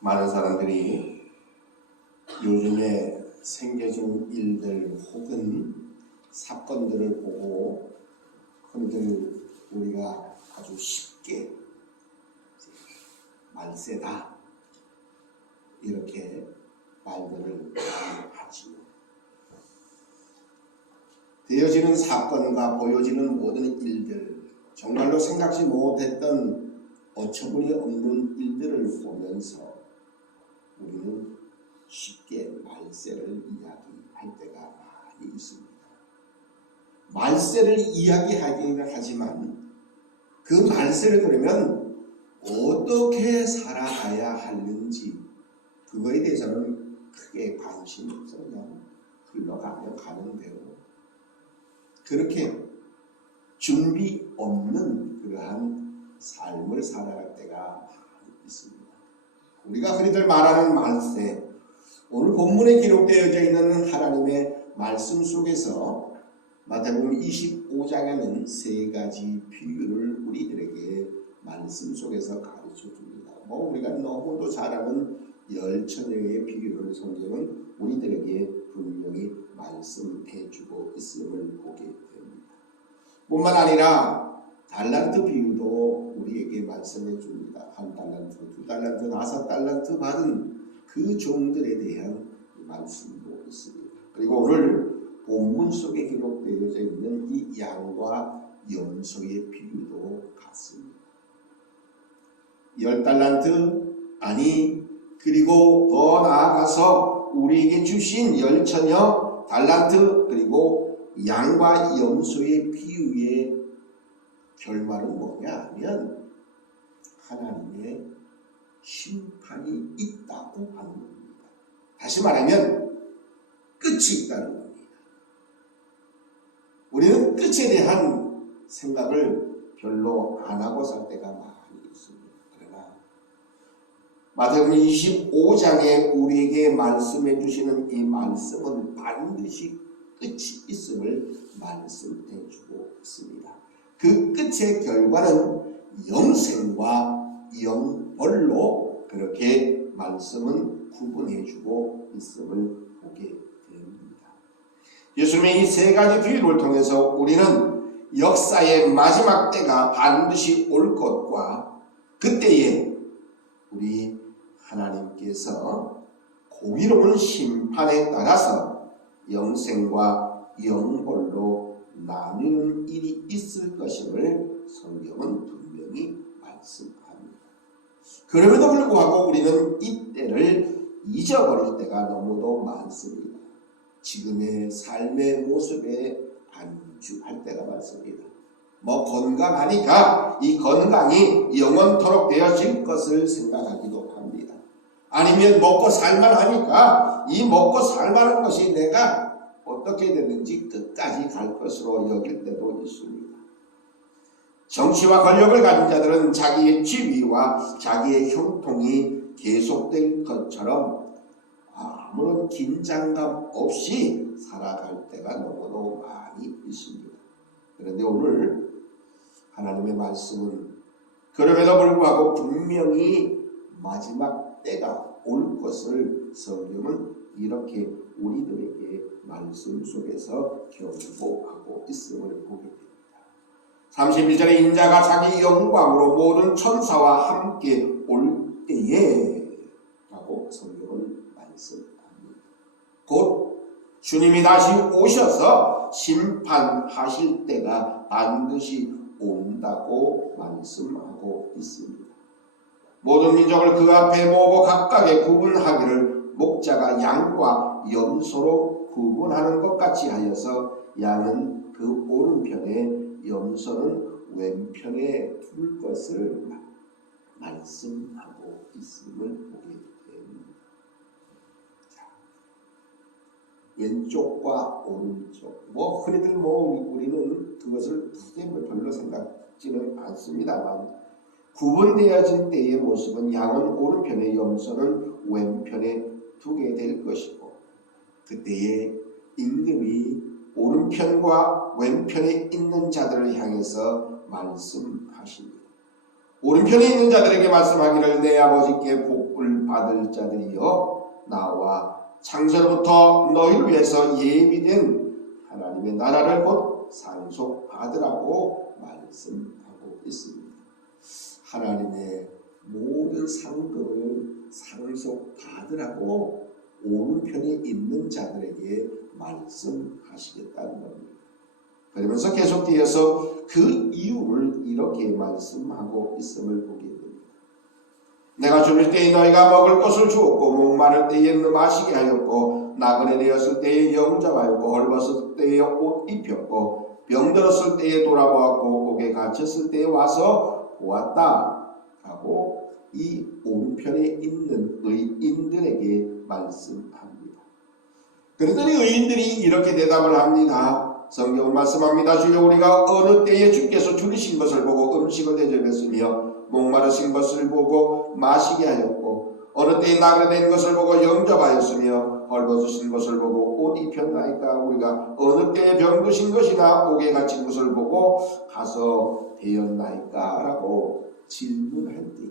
많은 사람들이 요즘에 생겨진 일들 혹은 사건들을 보고 흔히들 우리가 아주 쉽게 말세다 이렇게 말들을 하지요. 되어지는 사건과 보여지는 모든 일들, 정말로 생각지 못했던 어처구니 없는 일들을 보면서 우리는 쉽게 말세를 이야기할 때가 많이 있습니다. 말세를 이야기하기는 하지만 그 말세를 그러면 어떻게 살아가야 하는지 그거에 대해서는 크게 관심이 없어. 그냥 흘러가며 가는 대로 그렇게 준비 없는 그러한 삶을 살아갈 때가 많이 있습니다. 우리가 흔히들 말하는 말세, 오늘 본문에 기록되어져 있는 하나님의 말씀 속에서 마태복음 25장에는 세 가지 비유를 우리들에게 말씀 속에서 가르쳐 줍니다. 우리가 너무도 잘 아는 열처녀의 비유를 성경은 우리들에게 분명히 말씀해 주고 있음을 보게 됩니다. 뿐만 아니라 달란트 비유도 우리에게 말씀해 줍니다. 한 달란트, 두 달란트, 5달란트 받은 그 종들에 대한 말씀도 있습니다. 그리고 오늘 본문 속에 기록되어져 있는 이 양과 염소의 비유도 같습니다. 10달란트 아니 그리고 더 나아가서 우리에게 주신 열처녀 달란트 그리고 양과 염소의 비유의 결말은 뭐냐 하면 하나님의 심판이 있다고 하는 겁니다. 다시 말하면 끝이 있다는 겁니다. 우리는 끝에 대한 생각을 별로 안 하고 살 때가 많이 있습니다. 그러나 마태복음 25장에 우리에게 말씀해 주시는 이 말씀은 반드시 끝이 있음을 말씀해 주고 있습니다. 그 끝의 결과는 영생과 영벌로 그렇게 말씀은 구분해 주고 있음을 보게 됩니다. 예수님의 이 세 가지 비유를 통해서 우리는 역사의 마지막 때가 반드시 올 것과 그때에 우리 하나님께서 공의로운 심판에 따라서 영생과 영벌로 나누는 일이 있을 것임을 성경은 분명히 말씀합니다. 그럼에도 불구하고 우리는 이 때를 잊어버릴 때가 너무도 많습니다. 지금의 삶의 모습에 안주할 때가 많습니다. 건강하니까 이 건강이 영원토록 되어질 것을 생각하기도 합니다. 아니면 먹고 살만하니까 이 먹고 살만한 것이 내가 어떻게 됐는지 끝까지 갈 것으로 여길 때도 있습니다. 정치와 권력을 가진 자들은 자기의 지위와 자기의 형통이 계속될 것처럼 아무런 긴장감 없이 살아갈 때가 너무도 많이 있습니다. 그런데 오늘 하나님의 말씀은 그럼에도 불구하고 분명히 마지막 때가 올 것을 성경은 이렇게 우리들에게 말씀 속에서 경고하고 있음을 보게 됩니다. 31절에 인자가 자기 영광으로 모든 천사와 함께 올 때에 라고 성경은 말씀합니다. 곧 주님이 다시 오셔서 심판하실 때가 반드시 온다고 말씀하고 있습니다. 모든 민족을 그 앞에 모으고 각각의 구분하기를 목자가 양과 염소로 구분하는 것 같이 하여서 양은 그 오른편에 염소는 왼편에 둘 것을 말씀하고 있음을 보게 됩니다. 왼쪽과 오른쪽 흔히들 우리는 그것을 크게 별로 생각지는 않습니다만 구분되어진 때의 모습은 양은 오른편에 염소는 왼편에 두게 될 것이고 그때의 임금이 오른편과 왼편에 있는 자들을 향해서 말씀하십니다. 오른편에 있는 자들에게 말씀하기를 내 아버지께 복을 받을 자들이여 나와 창세로부터 너희를 위해서 예비된 하나님의 나라를 곧 상속받으라고 말씀하고 있습니다. 하나님의 모든 상급을 상속받으라고 오른편에 있는 자들에게 말씀하시겠다는 겁니다. 그러면서 계속 뒤에서 그 이유를 이렇게 말씀하고 있음을 보게 됩니다. 내가 죽을 때에 너희가 먹을 것을 주었고 목마를 때에 마시게 하였고 나그네 되었을 때에 영접하였고 헐벗을 때에 옷 입혔고 병들었을 때에 돌아보았고 옥에 갇혔을 때에 와서 보았다 하고 이 오른편에 있는 의인들에게 말씀합니다. 그랬더니 의인들이 이렇게 대답을 합니다. 성경은 말씀합니다. 주여 우리가 어느 때에 주께서 줄이신 것을 보고 음식을 대접했으며 목마르신 것을 보고 마시게 하였고 어느 때에 나그네 된 것을 보고 영접하였으며 헐벗으신 것을 보고 옷 입혔나이까. 우리가 어느 때에 병드신 것이나 옥에 갇힌 것을 보고 가서 되었나이까 라고 질문할 때에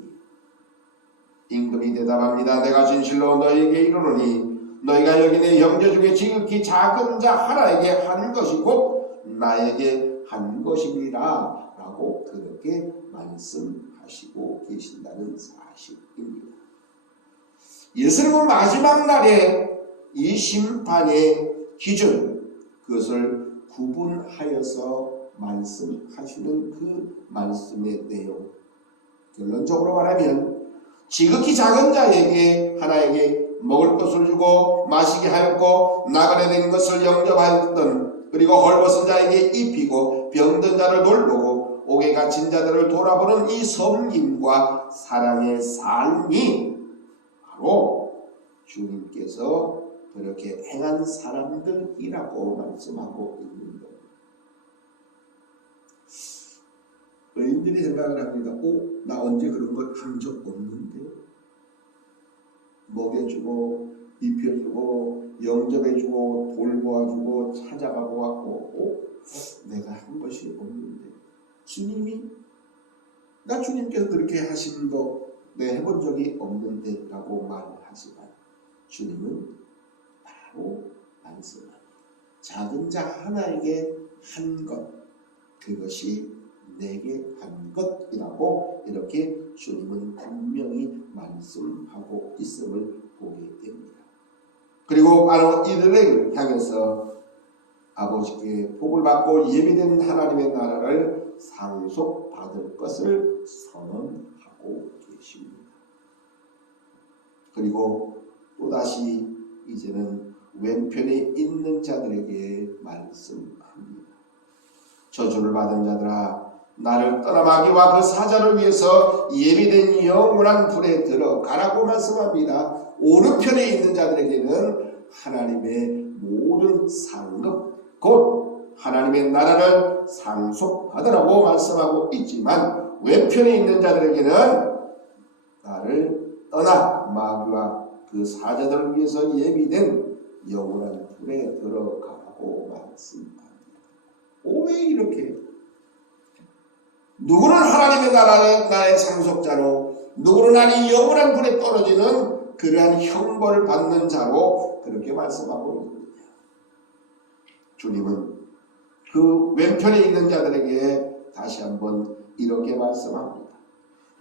임금이 대답합니다. 내가 진실로 너희에게 이르노니 너희가 여기 내 형제 중에 지극히 작은 자 하나에게 한 것이 곧 나에게 한 것이니라 라고 그렇게 말씀하시고 계신다는 사실입니다. 예수님은 마지막 날에 이 심판의 기준, 그것을 구분하여서 말씀하시는 그 말씀의 내용, 결론적으로 말하면 지극히 작은 자에게 하나에게 먹을 것을 주고 마시게 하였고 나그네 된 것을 영접하였던, 그리고 헐벗은 자에게 입히고 병든 자를 돌보고 옥에 갇힌 자들을 돌아보는 이 섬김과 사랑의 삶이 바로 주님께서 그렇게 행한 사람들이라고 말씀하고 있는 겁니다. 의인들이 생각을 합니다. 나 언제 그런 걸 한 적 없는데? 먹여주고 입혀주고 영접해주고 돌보아주고 찾아가 보았고 내가 한 것이 없는데 주님이 나 주님께서 그렇게 하신 거 내가 해본 적이 없는데 라고 말하지만 주님은 바로 말씀합니다. 작은 자 하나에게 한 것, 그것이 내게 한 것이라고 이렇게 주님은 분명히 말씀하고 있음을 보게 됩니다. 그리고 바로 이들을 향해서 아버지께 복을 받고 예비된 하나님의 나라를 상속받을 것을 선언하고 계십니다. 그리고 또다시 이제는 왼편에 있는 자들에게 말씀합니다. 저주를 받은 자들아, 나를 떠나 마귀와 그 사자를 위해서 예비된 영원한 불에 들어가라고 말씀합니다. 오른편에 있는 자들에게는 하나님의 모든 상급, 곧 하나님의 나라를 상속받으라고 말씀하고 있지만 왼편에 있는 자들에게는 나를 떠나 마귀와 그 사자들을 위해서 예비된 영원한 불에 들어가라고 말씀합니다. 왜 이렇게? 누구는 하나님의 나라의 상속자로, 누구는 아니 영원한 불에 떨어지는 그러한 형벌을 받는 자로 그렇게 말씀하고 있습니다. 주님은 그 왼편에 있는 자들에게 다시 한번 이렇게 말씀합니다.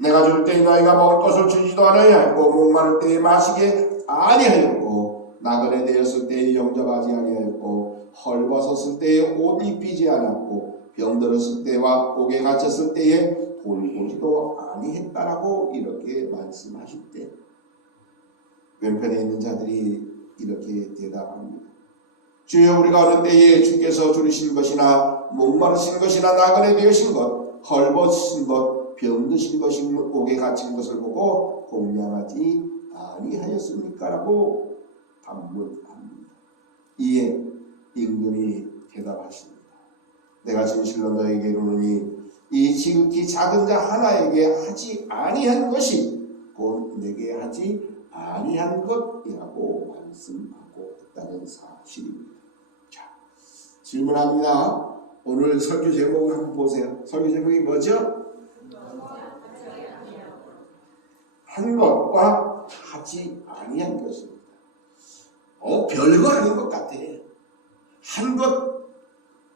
내가 줄 때에 너희가 먹을 것을 주지도 않아야했고 목마를 때에 마시게 아니하였고 나그네 되었을 때에 영접하지 아니하였고 헐벗었을 때에 옷 입히지 않았고 병들었을 때와 옥에 갇혔을 때에 돌보지도 아니했다라고 이렇게 말씀하실 때 왼편에 있는 자들이 이렇게 대답합니다. 주여 우리가 어느 때에 주께서 줄이신 것이나 목마르신 것이나 나그네 되으신 것 헐벗으신 것 병드신 것이 옥에 갇힌 것을 보고 공양하지 아니하였습니까? 라고 반문합니다. 이에 임금이 대답하십니다. 내가 진실로 너에게 이르노니 이 지극히 작은 자 하나에게 하지 아니한 것이 곧 내게 하지 아니한 것이라고 말씀하고 있다는 사실입니다. 자, 질문합니다. 오늘 설교 제목을 한번 보세요. 설교 제목이 뭐죠? 한 것과 하지 아니한 것입니다. 별거 아닌 것 같아. 한 것,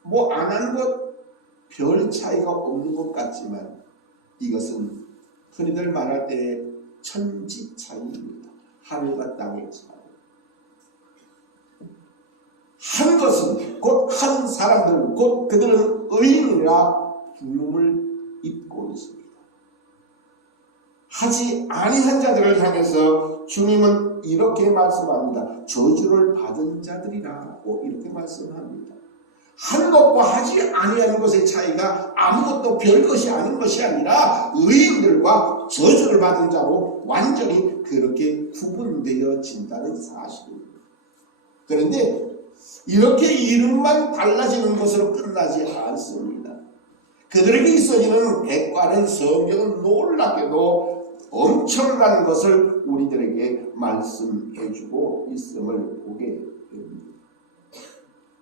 뭐 안 한 것, 별 차이가 없는 것 같지만 이것은 흔히들 말할 때 천지 차이입니다. 하늘과 땅의 차이. 한 것은 곧 한 사람들, 곧 그들은 의인이라 부름을 입고 있습니다. 하지 아니한 자들을 향해서 주님은 이렇게 말씀합니다. 저주를 받은 자들이라고 이렇게 말씀합니다. 한 것과 하지 아니한 것의 차이가 아무것도 별것이 아닌 것이 아니라 의인들과 저주를 받은 자로 완전히 그렇게 구분되어진다는 사실입니다. 그런데 이렇게 이름만 달라지는 것으로 끝나지 않습니다. 그들에게 있어지는 대가는 성경은 놀랍게도 엄청난 것을 우리들에게 말씀해주고 있음을 보게 됩니다.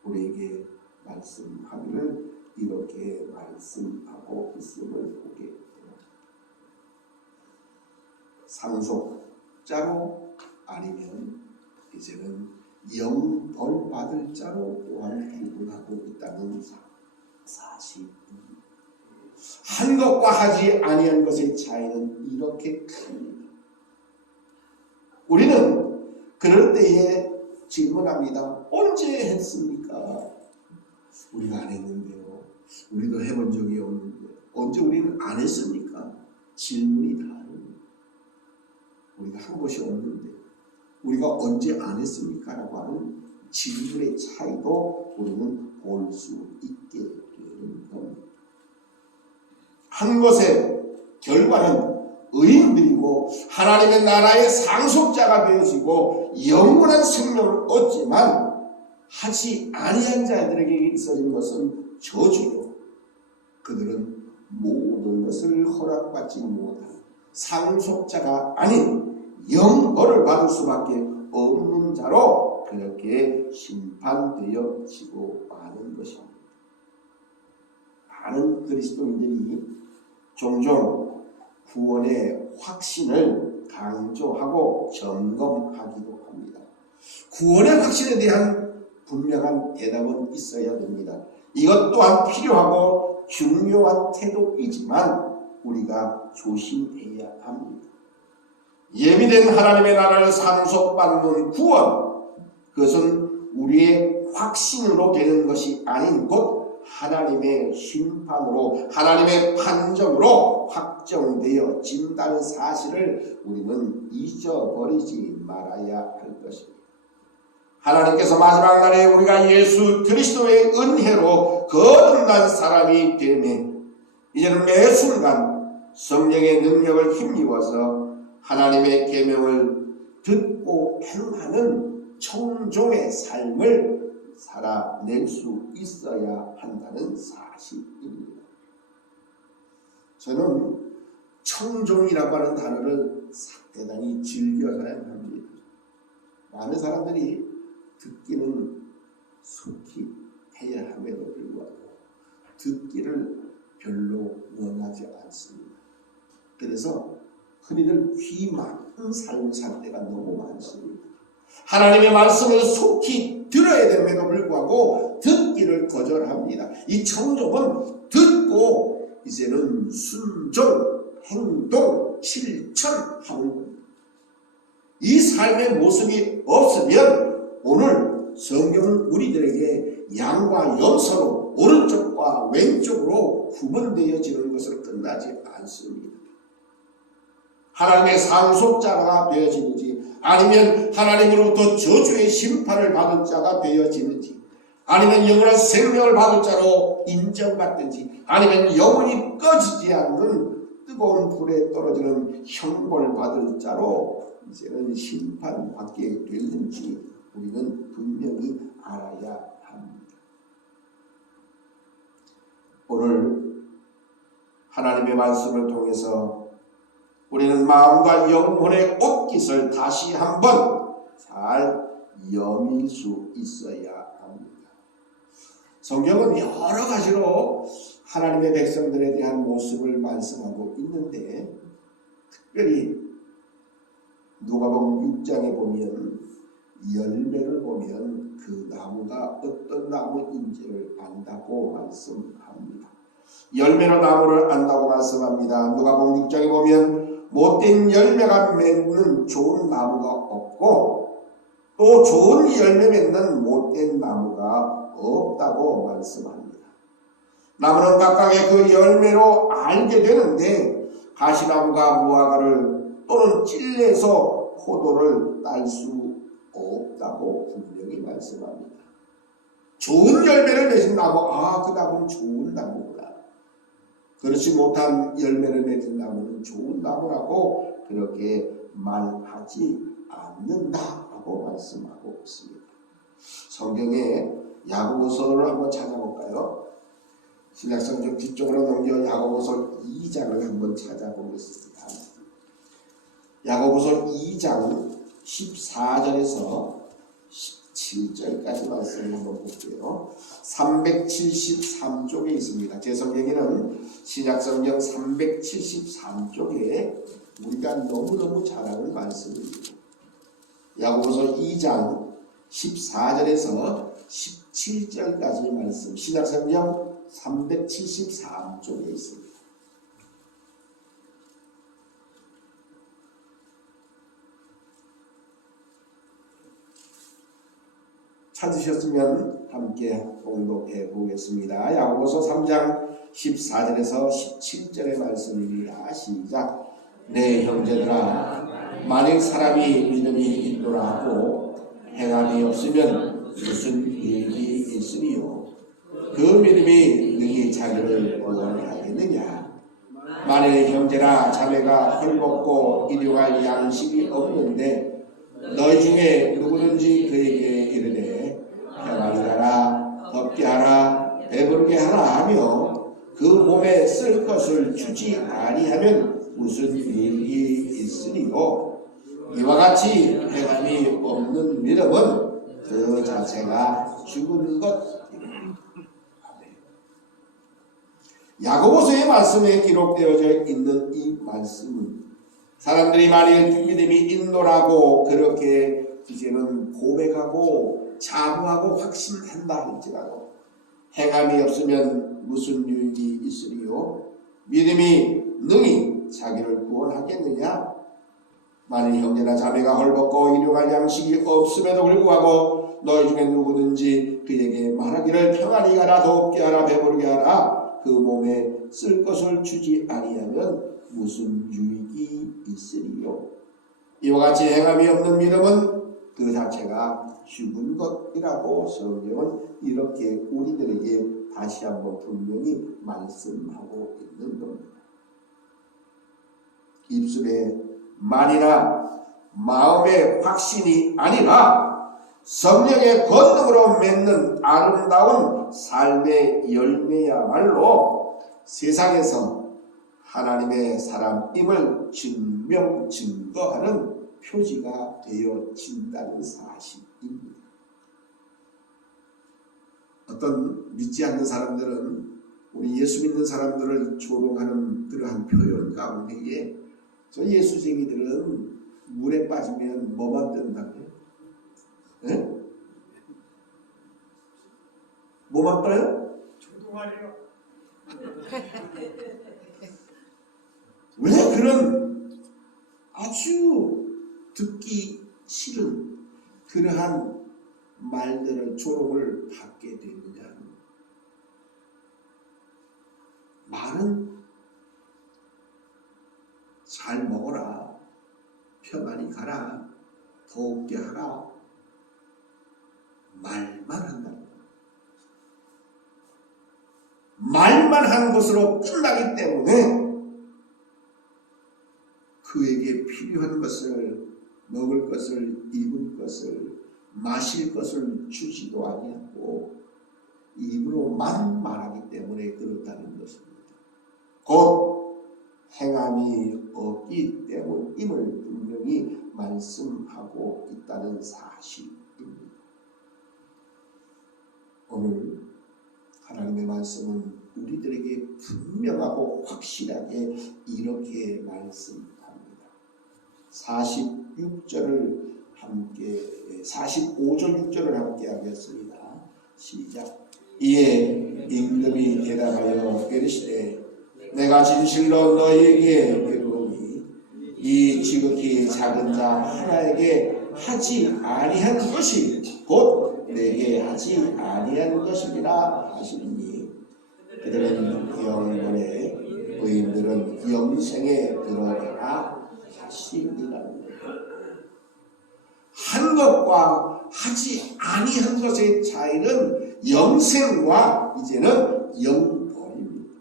우리에게 말씀하기를 이렇게 말씀하고 있음을 보게 됩니다. 상속자로 아니면 이제는 영벌 받을 자로 또한 구분하고 있다는 사실입니다. 한 것과 하지 아니한 것의 차이는 이렇게 큽니다. 우리는 그럴 때에 질문합니다. 언제 했습니까? 우리가 안 했는데요. 우리도 해본 적이 없는데 언제 우리는 안 했습니까? 질문이 다릅니다. 우리가 한 것이 없는데 우리가 언제 안 했습니까? 라고 하는 질문의 차이도 우리는 볼 수 있게 되는 겁니다. 한 것의 결과는 의인들이고 하나님의 나라의 상속자가 되어지고 영원한 생명을 얻지만 하지 아니한 자들에게 있어진 것은 저주요. 그들은 모든 것을 허락받지 못한 상속자가 아닌 영벌을 받을 수밖에 없는 자로 그렇게 심판되어지고 마는 것입니다. 많은 그리스도인들이 종종 구원의 확신을 강조하고 점검하기도 합니다. 구원의 확신에 대한 분명한 대답은 있어야 됩니다. 이것 또한 필요하고 중요한 태도이지만 우리가 조심해야 합니다. 예비된 하나님의 나라를 상속받는 구원, 그것은 우리의 확신으로 되는 것이 아닌 곧 하나님의 심판으로, 하나님의 판정으로 확정되어진다는 사실을 우리는 잊어버리지 말아야 할 것입니다. 하나님께서 마지막 날에 우리가 예수 그리스도의 은혜로 거듭난 사람이 되매 이제는 매 순간 성령의 능력을 힘입어서 하나님의 계명을 듣고 행하는 청종의 삶을 살아낼 수 있어야 한다는 사실입니다. 저는 청종이라고 하는 단어를 대단히 즐겨 사용합니다. 많은 사람들이 듣기는 속히 해야 함에도 불구하고 듣기를 별로 원하지 않습니다. 그래서 흔히들 귀 막힌 삶을 살 때가 너무 많습니다. 하나님의 말씀을 속히 들어야 됨에도 불구하고 듣기를 거절합니다. 이 청종은 듣고 이제는 순종, 행동, 실천하는 겁니다. 이 삶의 모습이 없으면 오늘 성경은 우리들에게 양과 염소로 오른쪽과 왼쪽으로 구분되어지는 것으로 끝나지 않습니다. 하나님의 상속자가 되어지는지 아니면 하나님으로부터 저주의 심판을 받을 자가 되어지는지 아니면 영원한 생명을 받을 자로 인정받든지 아니면 영원히 꺼지지 않는 뜨거운 불에 떨어지는 형벌을 받을 자로 이제는 심판받게 되는지 우리는 분명히 알아야 합니다. 오늘 하나님의 말씀을 통해서 우리는 마음과 영혼의 옷깃을 다시 한번 잘 여밀 수 있어야 합니다. 성경은 여러 가지로 하나님의 백성들에 대한 모습을 말씀하고 있는데 특별히 누가복음 6장에 보면 열매를 보면 그 나무가 어떤 나무인지를 안다고 말씀합니다. 열매로 나무를 안다고 말씀합니다. 누가복음 6장에 보면 못된 열매가 맺는 좋은 나무가 없고 또 좋은 열매 맺는 못된 나무가 없다고 말씀합니다. 나무는 각각의 그 열매로 알게 되는데 가시나무가 무화과를 또는 찔레서 포도를 딸 수 없다고 분명히 말씀합니다. 좋은 열매를 맺은 나무, 그 나무는 좋은 나무구나. 그렇지 못한 열매를 맺은 나무는 좋은 나무라고 그렇게 말하지 않는다라고 말씀하고 있습니다. 성경에 야고보서를 한번 찾아볼까요? 신약성경 뒤쪽으로 넘겨 야고보서 2장을 한번 찾아보겠습니다. 야고보서 2장 14절에서 17절까지 말씀을 한번 볼게요. 373쪽에 있습니다. 제 성경에는 신약성경 373쪽에 우리가 너무너무 잘 아는 말씀입니다. 야고보서 2장 14절에서 17절까지 말씀, 신약성경 373쪽에 있습니다. 찾으셨으면 함께 봉독해 보겠습니다. 야고보서 3장 14절에서 17절의 말씀입니다. 시작. 내 형제들아, 만일 사람이 믿음이 있노라 하고 행함이 없으면 무슨 유익이 있으리요? 그 믿음이 능히 자기를 구원하겠느냐? 만일 형제나 자매가 헐벗고 일용할 양식이 없는데 너희 중에 누구든지 그에게 이르되 평안히 가라, 덥게 하라, 배부르게 하라 하며 그 몸에 쓸 것을 주지 아니하면 무슨 유익이 있으리요? 이와 같이 행함이 없는 믿음은 그 자체가 죽은 것. 야고보서의 말씀에 기록되어져 있는 이 말씀은 사람들이 만일 믿음이 있노라고 그렇게 이제는 고백하고 자부하고 확신한다 할지라도 행함이 없으면 무슨 유익이 있으리요? 믿음이 능히 자기를 구원하겠느냐? 만일 형제나 자매가 헐벗고 일용할 양식이 없음에도 불구하고 너희 중에 누구든지 그에게 말하기를 평안히 가라, 덥게 하라, 배부르게 하라, 그 몸에 쓸 것을 주지 아니하면 무슨 유익이 있으리요? 이와 같이 행함이 없는 믿음은 그 자체가 죽은 것이라고 성경은 이렇게 우리들에게 다시 한번 분명히 말씀하고 있는 겁니다. 입술에 말이나 마음의 확신이 아니라 성령의 권능으로 맺는 아름다운 삶의 열매야말로 세상에서 하나님의 사람임을 증거하는 표지가 되어진다는 사실입니다. 어떤 믿지 않는 사람들은 우리 예수 믿는 사람들을 조롱하는 그러한 표현 가운데에 저 예수쟁이들은 물에 빠지면 뭐만 뜬다고요? 네? 뭐만 떠요? 조동아리요. 왜 그런 아주 듣기 싫은 그러한 말들을 조롱을 받게 되느냐? 말은 잘 먹어라, 평안히 가라, 더욱게 하라, 말만 한다. 말만 한 것으로 끝나기 때문에 그에게 필요한 것을, 먹을 것을, 입을 것을, 마실 것을 주지도 아니하고 입으로만 말하기 때문에 그렇다는 것입니다. 곧 행함이 없기 때문임을 분명히 말씀하고 있다는 사실입니다. 오늘 하나님의 말씀은 우리들에게 분명하고 확실하게 이렇게 말씀합니다. 46절을 함께 45절 6절을 함께 하겠습니다. 시작. 이에 임금이 대답하여 이르시되 내가 진실로 너희에게 이르노니 이 지극히 작은 자 하나에게 하지 아니한 것이 곧 내게 하지 아니한 것이니라 하시니 그들은 영원에 의인들은 영생에 들어가라 하시니라. 한 것과 하지 아니한 것의 차이는 영생과 이제는 영벌입니다.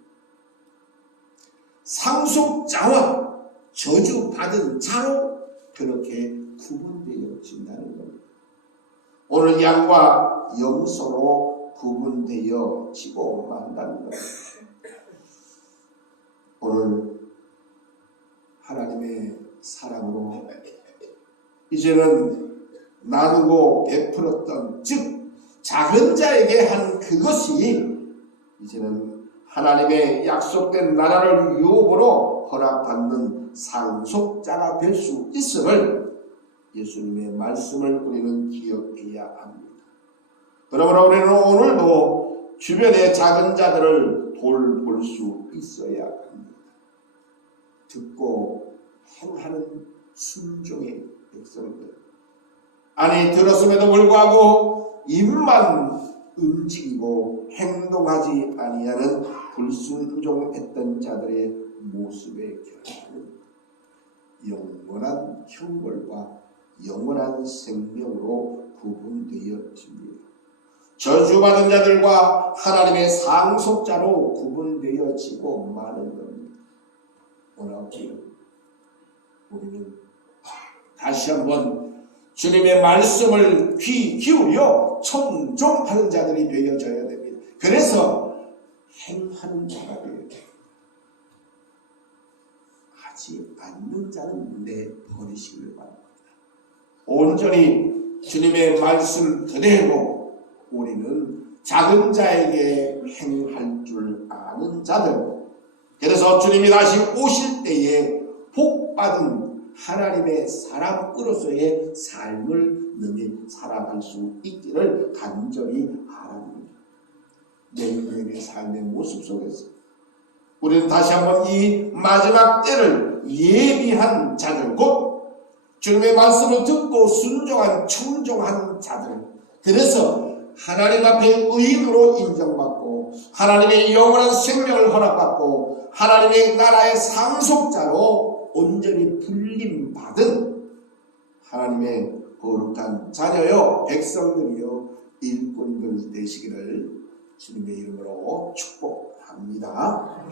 상속자와 저주받은 자로 그렇게 구분되어진다는 겁니다. 오늘 양과 염소로 구분되어지고 만다는 겁니다. 오늘 하나님의 사랑으로 이제는 나누고 베풀었던 즉 작은 자에게 한 그것이 이제는 하나님의 약속된 나라를 유업으로 허락받는 상속자가 될 수 있음을 예수님의 말씀을 우리는 기억해야 합니다. 그러므로 우리는 오늘도 주변의 작은 자들을 돌볼 수 있어야 합니다. 듣고 행하는 순종의 백성들, 아니 들었음에도 불구하고 입만 움직이고 행동하지 아니하는 불순종했던 자들의 모습의 결과는 영원한 형벌과 영원한 생명으로 구분되어집니다. 저주받은 자들과 하나님의 상속자로 구분되어지고 마는 겁니다. 오늘 우리는 다시 한번 주님의 말씀을 귀 기울여 청종하는 자들이 되어져야 됩니다. 그래서 행하는 자가 되어야 됩니다. 하지 않는 자는 내버리시길 바랍니다. 온전히 주님의 말씀 그대로 우리는 작은 자에게 행할 줄 아는 자들, 그래서 주님이 다시 오실 때에 복받은 하나님의 사람으로서의 삶을 능히 살아갈 수 있기를 간절히 바랍니다. 내인의 삶의 모습 속에서 우리는 다시 한번 이 마지막 때를 예비한 자들, 곧 주님의 말씀을 듣고 순종한 청종한 자들, 그래서 하나님 앞에 의인으로 인정받고 하나님의 영원한 생명을 허락받고 하나님의 나라의 상속자로 온전히 불림받은 하나님의 거룩한 자녀여 백성들이여 일꾼들 되시기를 주님의 이름으로 축복합니다.